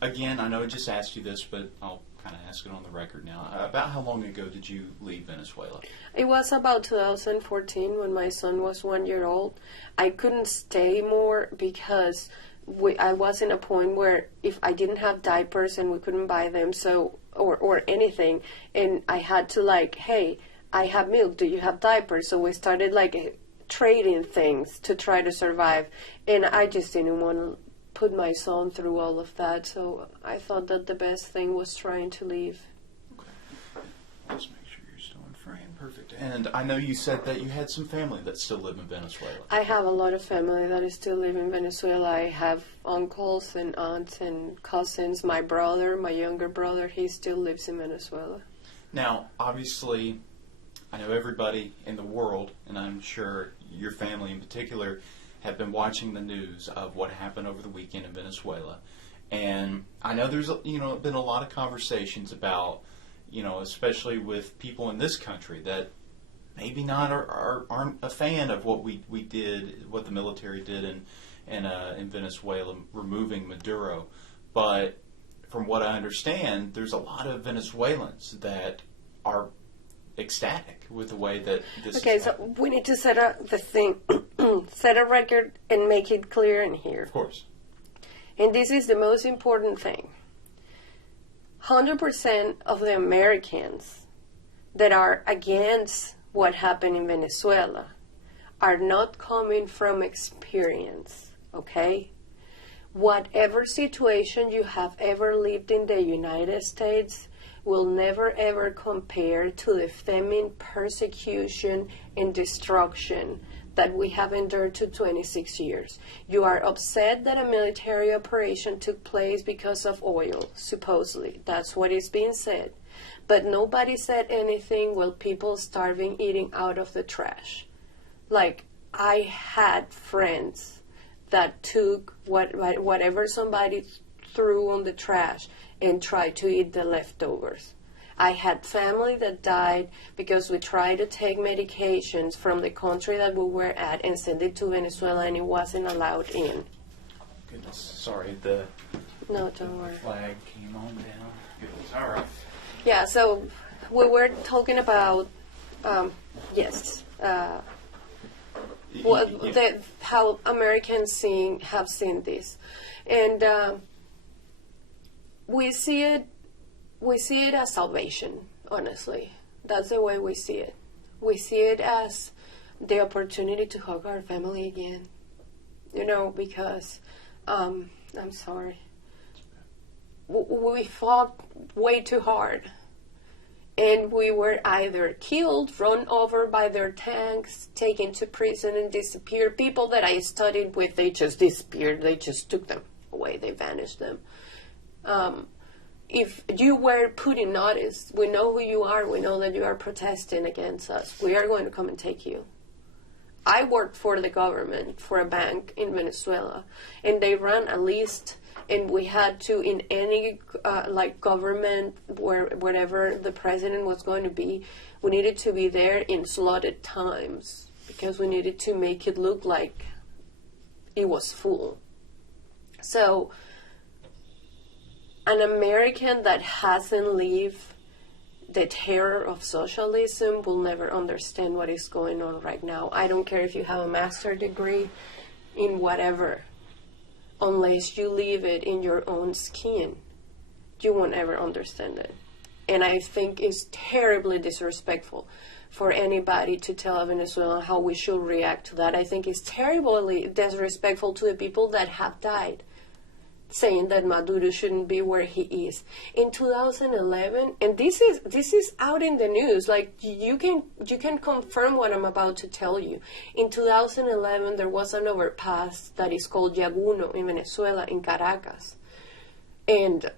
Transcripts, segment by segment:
Again, I know I just asked you this, but I'll kind of ask it on the record now. About how long ago did you leave Venezuela? It was about 2014 when my son was 1 year old. I couldn't stay more because I was in a point where if I didn't have diapers and we couldn't buy them, or anything, and I had to hey, I have milk, do you have diapers? So we started trading things to try to survive, and I just didn't want to put my son through all of that, so I thought that the best thing was trying to leave. Okay. Let's make sure you're still in frame. Perfect. And I know you said that you had some family that still live in Venezuela. I have a lot of family that is still live in Venezuela. I have uncles and aunts and cousins. My brother, my younger brother, he still lives in Venezuela. Now, obviously, I know everybody in the world, and I'm sure your family in particular, have been watching the news of what happened over the weekend in Venezuela. And I know there's been a lot of conversations about, especially with people in this country that maybe not aren't a fan of what we did, what the military did in Venezuela, removing Maduro. But from what I understand, there's a lot of Venezuelans that are ecstatic with the way that this Okay, so we need to set a record and make it clear in here. Of course. And this is the most important thing. 100% of the Americans that are against what happened in Venezuela are not coming from experience, okay? Whatever situation you have ever lived in the United States will never ever compare to the famine, persecution, and destruction that we have endured to 26 years. You are upset that a military operation took place because of oil, supposedly. That's what is being said. But nobody said anything while people starving, eating out of the trash. I had friends that took whatever somebody threw on the trash and tried to eat the leftovers. I had family that died because we tried to take medications from the country that we were at and send it to Venezuela, and it wasn't allowed in. Goodness, sorry, No, don't worry. flag came on down. Goodness, all right. Yeah, so we were talking about, how Americans have seen this. And we see it as salvation, honestly. That's the way we see it. We see it as the opportunity to hug our family again. Because, I'm sorry. We fought way too hard. And we were either killed, run over by their tanks, taken to prison and disappeared. People that I studied with, they just disappeared. They just took them away. They vanished them. If you were put in notice, we know who you are. We know that you are protesting against us. We are going to come and take you. I worked for the government, for a bank in Venezuela, and they ran a list, and we had to, in any government, wherever the president was going to be, we needed to be there in slotted times because we needed to make it look like it was full. So an American that hasn't lived the terror of socialism will never understand what is going on right now. I don't care if you have a master's degree in whatever. Unless you live it in your own skin, you won't ever understand it. And I think it's terribly disrespectful for anybody to tell a Venezuelan how we should react to that. I think it's terribly disrespectful to the people that have died, saying that Maduro shouldn't be where he is. In 2011, and this is out in the news, you can confirm what I'm about to tell you. In 2011, there was an overpass that is called Yaguno in Venezuela, in Caracas. And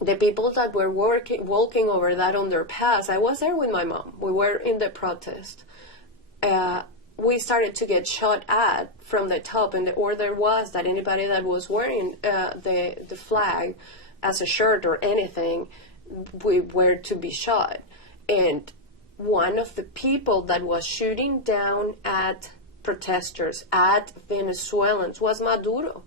the people that were walking over that underpass, I was there with my mom. We were in the protest. We started to get shot at from the top, and the order was that anybody that was wearing the flag as a shirt or anything, we were to be shot. And one of the people that was shooting down at protesters, at Venezuelans, was Maduro.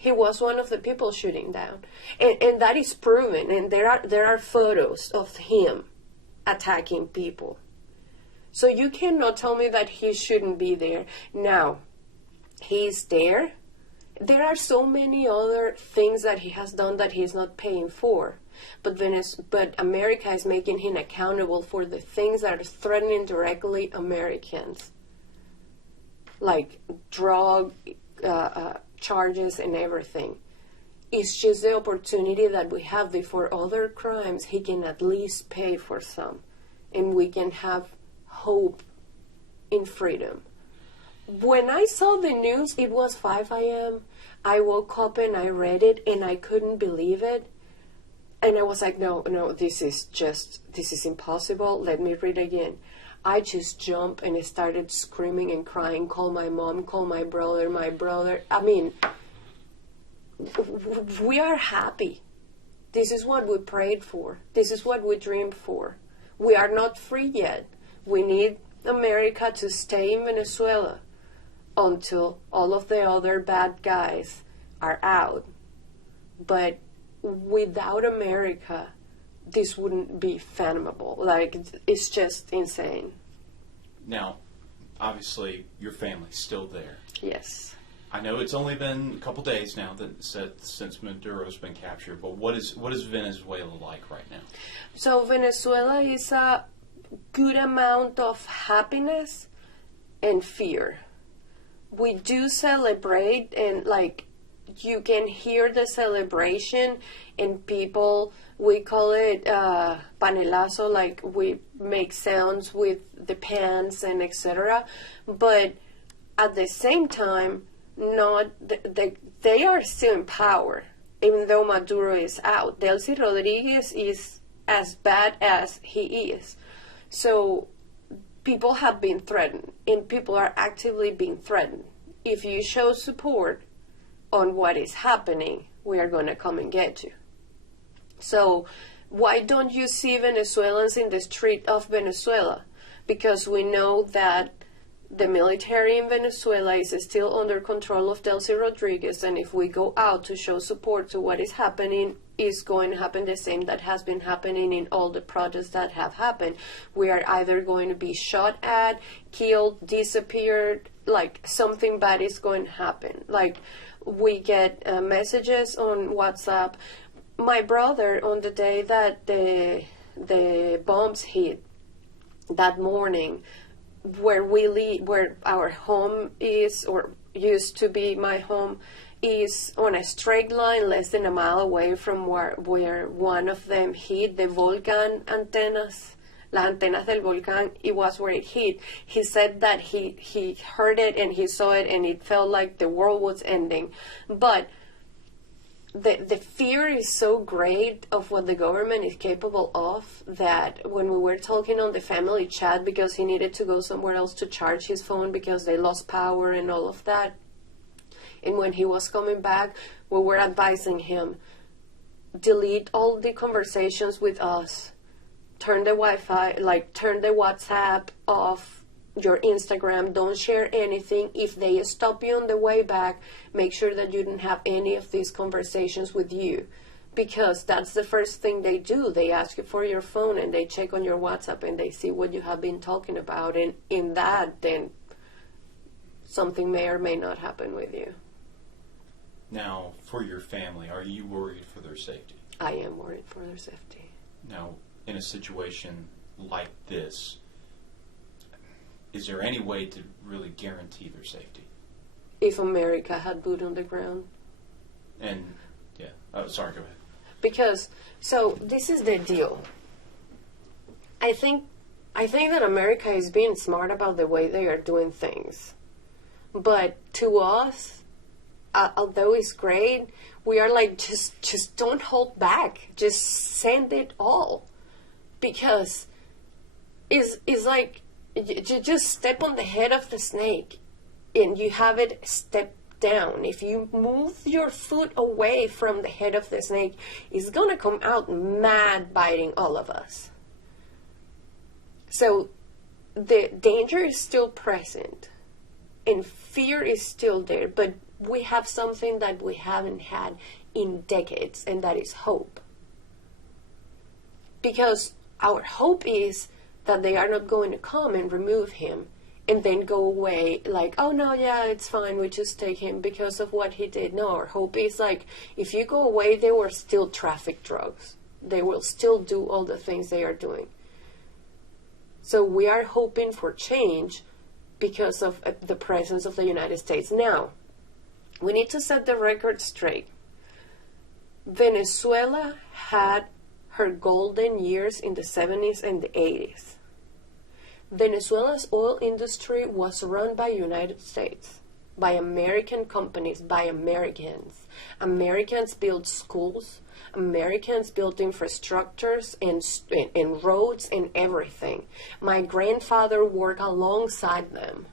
He was one of the people shooting down. And that is proven. And there are photos of him attacking people. So you cannot tell me that he shouldn't be there. Now, he's there. There are so many other things that he has done that he's not paying for. But America is making him accountable for the things that are threatening directly Americans. Like drug charges and everything. It's just the opportunity that we have before other crimes. He can at least pay for some, and we can have hope in freedom. When I saw the news, it was 5 a.m. I woke up and I read it, and I couldn't believe it. And I was like, no, this is impossible. Let me read again. I just jumped and I started screaming and crying, call my mom, call my brother. I mean, we are happy. This is what we prayed for. This is what we dreamed for. We are not free yet. We need America to stay in Venezuela until all of the other bad guys are out. But without America, this wouldn't be fathomable. Like, it's just insane. Now, obviously, your family's still there. Yes. I know it's only been a couple days now since Maduro's been captured, but what is Venezuela like right now? So Venezuela is a good amount of happiness and fear. We do celebrate, and like you can hear the celebration, and people, we call it panelazo, like we make sounds with the pans and etc. But at the same time, they are still in power, even though Maduro is out. Delcy Rodriguez is as bad as he is. So people have been threatened, and people are actively being threatened. If you show support on what is happening, we are going to come and get you. So why don't you see Venezuelans in the street of Venezuela? Because we know that the military in Venezuela is still under control of Delcy Rodriguez, and if we go out to show support to what is happening, is going to happen the same that has been happening in all the protests that have happened. We are either going to be shot at, killed, disappeared, like something bad is going to happen. Like we get messages on WhatsApp. My brother, on the day that the bombs hit, that morning, where we live, where our home is, or used to be my home, is on a straight line less than a mile away from where one of them hit, the volcan antennas, las antenas del volcán. It was where it hit. He said that he heard it and he saw it and it felt like the world was ending. But the fear is so great of what the government is capable of that when we were talking on the family chat, because he needed to go somewhere else to charge his phone because they lost power and all of that, and when he was coming back, we were advising him, delete all the conversations with us, turn the Wi-Fi, like turn the WhatsApp off, your Instagram, don't share anything. If they stop you on the way back, make sure that you didn't have any of these conversations with you, because that's the first thing they do. They ask you for your phone and they check on your WhatsApp and they see what you have been talking about, and in that, then something may or may not happen with you. Now, for your family, are you worried for their safety? I am worried for their safety. Now, in a situation like this, is there any way to really guarantee their safety? If America had boot on the ground. And, yeah. Oh, sorry, go ahead. Because, so, this is the deal. I think that America is being smart about the way they are doing things. But to us, although it's great, we are like, just don't hold back. Just send it all. Because it's like, you just step on the head of the snake and you have it step down. If you move your foot away from the head of the snake, it's going to come out mad, biting all of us. So the danger is still present and fear is still there, but we have something that we haven't had in decades, and that is hope. Because our hope is that they are not going to come and remove him and then go away like, oh no, yeah, it's fine, we just take him because of what he did. No, our hope is like, if you go away, they will still traffic drugs. They will still do all the things they are doing. So we are hoping for change because of the presence of the United States. Now, we need to set the record straight. Venezuela had her golden years in the 70s and the 80s. Venezuela's oil industry was run by United States, by American companies, by Americans. Americans built schools, Americans built infrastructures and roads and everything. My grandfather worked alongside them.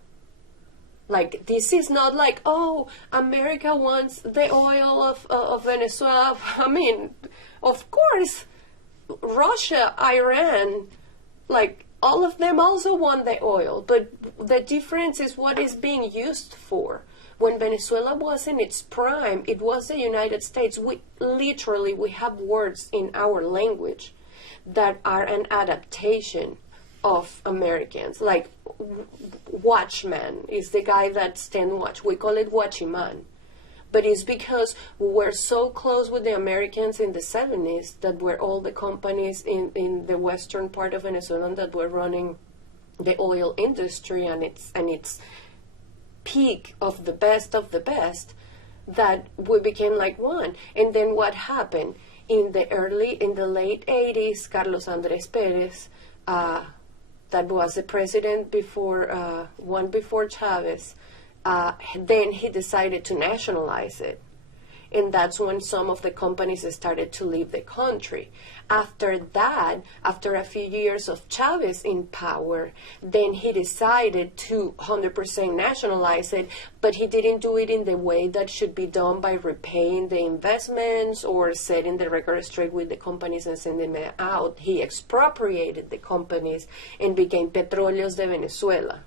Like, this is not like, oh, America wants the oil of Venezuela. I mean, of course, Russia, Iran, like, all of them also want the oil, but the difference is what is being used for. When Venezuela was in its prime, it was the United States. We have words in our language that are an adaptation of Americans. Like, watchman is the guy that stand watch. We call it watchman. But it's because we were so close with the Americans in the 70s that were all the companies in the western part of Venezuela that were running the oil industry and its peak of the best that we became like one. And then what happened? In the late 80s, Carlos Andrés Pérez, that was the president before Chavez, then he decided to nationalize it. And that's when some of the companies started to leave the country. After that, after a few years of Chavez in power, then he decided to 100% nationalize it, but he didn't do it in the way that should be done by repaying the investments or setting the record straight with the companies and sending them out. He expropriated the companies and became Petróleos de Venezuela.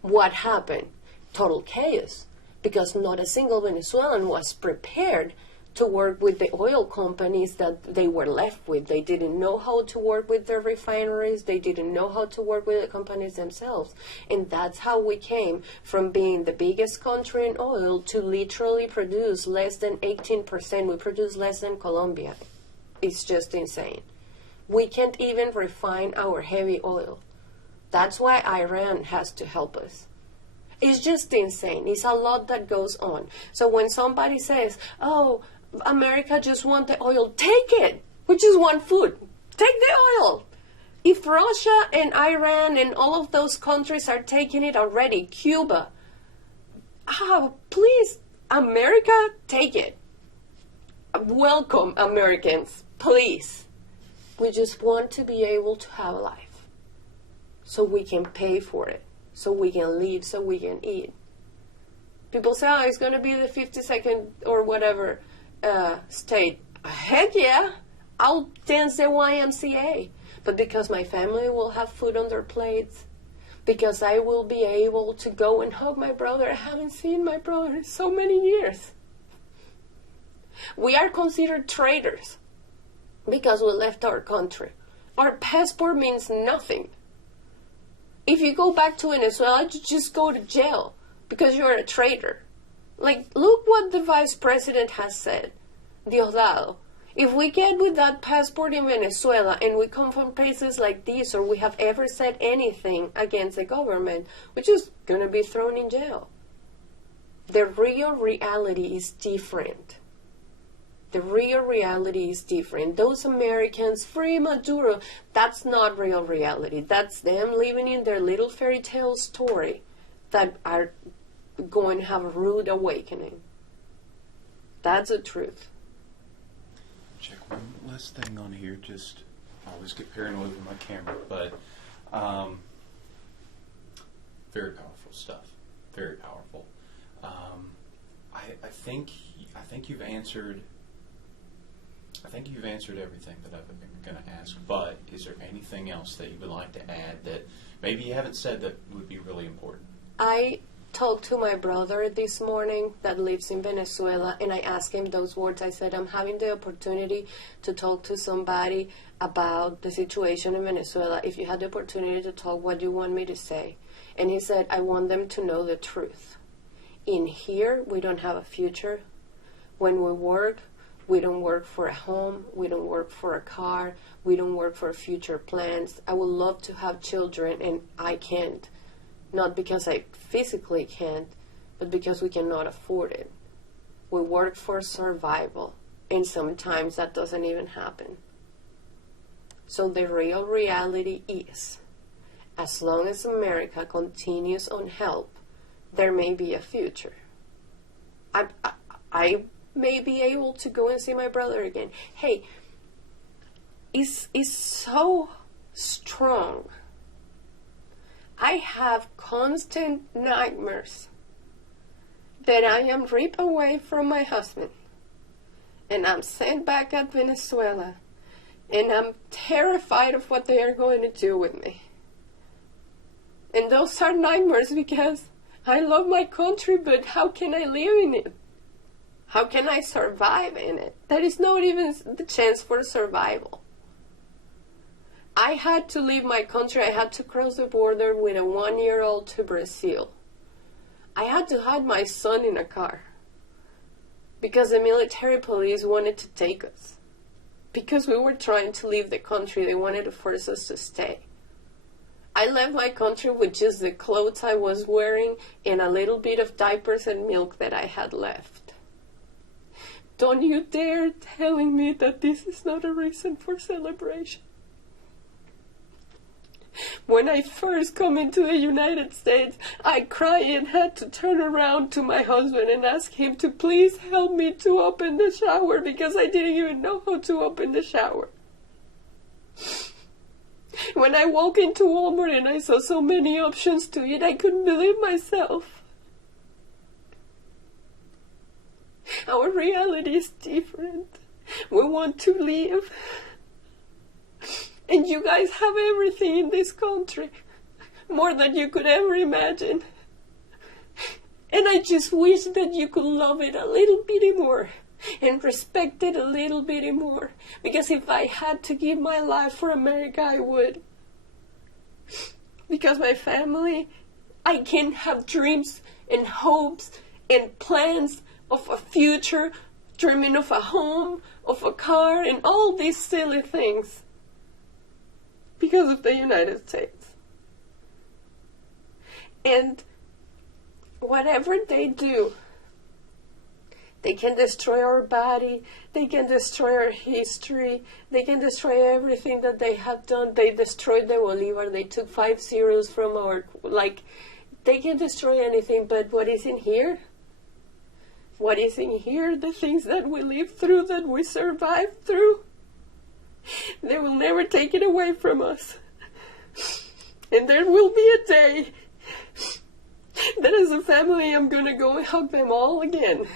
What happened? Total chaos, because not a single Venezuelan was prepared to work with the oil companies that they were left with. They didn't know how to work with their refineries. They didn't know how to work with the companies themselves. And that's how we came from being the biggest country in oil to literally produce less than 18%. We produce less than Colombia. It's just insane. We can't even refine our heavy oil. That's why Iran has to help us. It's just insane. It's a lot that goes on. So when somebody says, oh, America just wants the oil, take it. We just want food. Take the oil. If Russia and Iran and all of those countries are taking it already, Cuba, please, America, take it. Welcome, Americans, please. We just want to be able to have a life so we can pay for it, so we can live, so we can eat. People say, oh, it's going to be the 52nd or whatever state. Heck yeah, I'll dance the YMCA. But because my family will have food on their plates, because I will be able to go and hug my brother. I haven't seen my brother in so many years. We are considered traitors because we left our country. Our passport means nothing. If you go back to Venezuela, you just go to jail because you're a traitor. Like, look what the vice president has said, Diosdado. If we get with that passport in Venezuela and we come from places like this, or we have ever said anything against the government, we're just going to be thrown in jail. The real reality is different. The real reality is different. Those Americans, free Maduro, that's not real reality. That's them living in their little fairy tale story that are going to have a rude awakening. That's the truth. Check one last thing on here. Just, I always get paranoid with my camera, but very powerful stuff. Very powerful. I think you've answered. I think you've answered everything that I've been going to ask. But is there anything else that you would like to add that maybe you haven't said that would be really important? I talked to my brother this morning that lives in Venezuela, and I asked him those words. I said, I'm having the opportunity to talk to somebody about the situation in Venezuela. If you had the opportunity to talk, what do you want me to say? And he said, I want them to know the truth. In here, we don't have a future. When we work, we don't work for a home. We don't work for a car. We don't work for future plans. I would love to have children, and I can't. Not because I physically can't, but because we cannot afford it. We work for survival, and sometimes that doesn't even happen. So the real reality is, as long as America continues on help, there may be a future. I may be able to go and see my brother again. Hey, it's so strong. I have constant nightmares that I am ripped away from my husband and I'm sent back at Venezuela, and I'm terrified of what they are going to do with me. And those are nightmares because I love my country, but how can I live in it? How can I survive in it? There is not even the chance for survival. I had to leave my country. I had to cross the border with a 1-year-old to Brazil. I had to hide my son in a car because the military police wanted to take us. Because we were trying to leave the country, they wanted to force us to stay. I left my country with just the clothes I was wearing and a little bit of diapers and milk that I had left. Don't you dare telling me that this is not a reason for celebration. When I first come into the United States, I cried and had to turn around to my husband and ask him to please help me to open the shower because I didn't even know how to open the shower. When I walked into Walmart and I saw so many options to eat, I couldn't believe myself. Our reality is different. We want to live. And you guys have everything in this country, more than you could ever imagine. And I just wish that you could love it a little bit more and respect it a little bit more. Because if I had to give my life for America, I would. Because my family, I can have dreams and hopes and plans of a future, dreaming of a home, of a car, and all these silly things. Because of the United States. And whatever they do, they can destroy our body, they can destroy our history, they can destroy everything that they have done. They destroyed the Bolivar, they took 5 zeros from our, they can destroy anything, but what is in here? What is in here? The things that we lived through, that we survived through. They will never take it away from us. And there will be a day that as a family I'm going to go and hug them all again.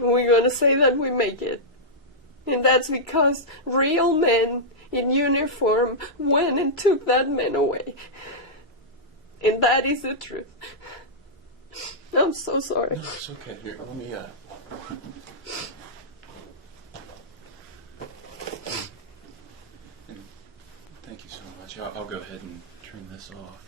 We're going to say that we make it. And that's because real men in uniform went and took that man away. And that is the truth. I'm so sorry. No, it's okay. Here, let me, Thank you so much. I'll go ahead and turn this off.